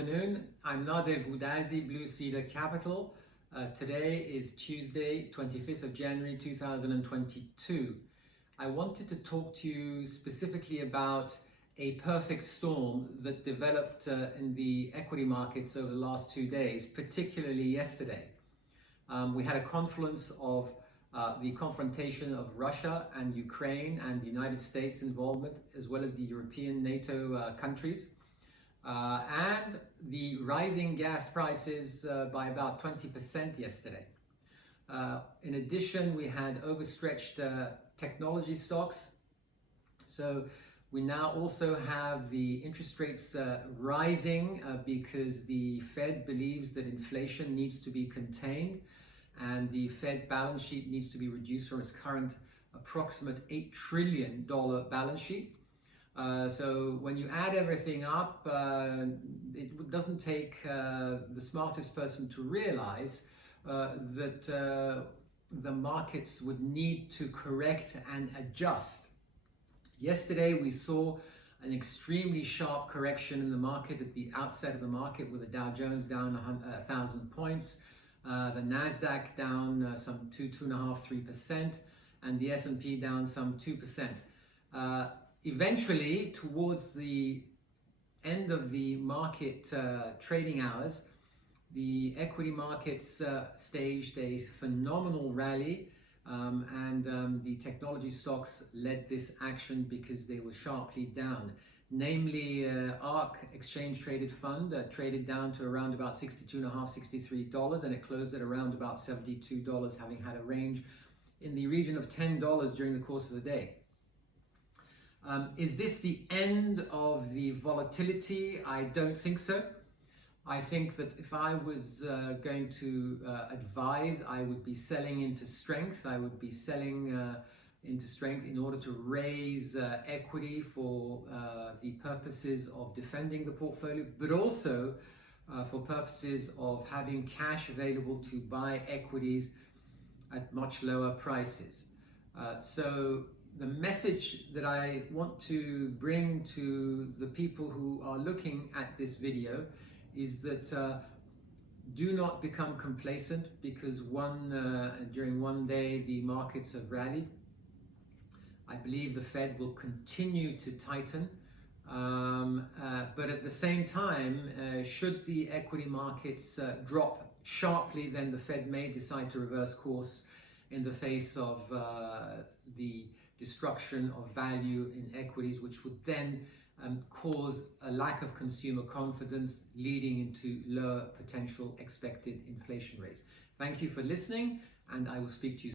afternoon. I'm Nader Boudazi, Blue Cedar Capital. Today is Tuesday, 25th of January 2022. I wanted to talk to you specifically about a perfect storm that developed in the equity markets over the last 2 days, particularly yesterday. We had a confluence of the confrontation of Russia and Ukraine and the United States involvement, as well as the European NATO countries. And the rising gas prices by about 20% yesterday. In addition, we had overstretched technology stocks. So we now also have the interest rates rising because the Fed believes that inflation needs to be contained and the Fed balance sheet needs to be reduced from its current approximate $8 trillion balance sheet. So when you add everything up, it doesn't take the smartest person to realize that the markets would need to correct and adjust. Yesterday we saw an extremely sharp correction in the market at the outset of the market, with the Dow Jones down 1,000 points, the Nasdaq down some 2.5–3%, and the S&P down some 2%. Eventually, towards the end of the market trading hours, the equity markets staged a phenomenal rally, and the technology stocks led this action because they were sharply down. Namely, ARC Exchange Traded Fund traded down to around about $62.5–63, and it closed at around about $72, having had a range in the region of $10 during the course of the day. Is this the end of the volatility? I don't think so. I think that if I was going to advise, I would be selling into strength. I would be selling into strength in order to raise equity for the purposes of defending the portfolio, but also for purposes of having cash available to buy equities at much lower prices. So the message that I want to bring to the people who are looking at this video is that do not become complacent because during one day the markets have rallied. I believe the Fed will continue to tighten, but at the same time, should the equity markets drop sharply, then the Fed may decide to reverse course in the face of the destruction of value in equities, which would then cause a lack of consumer confidence, leading into lower potential expected inflation rates. Thank you for listening, and I will speak to you soon.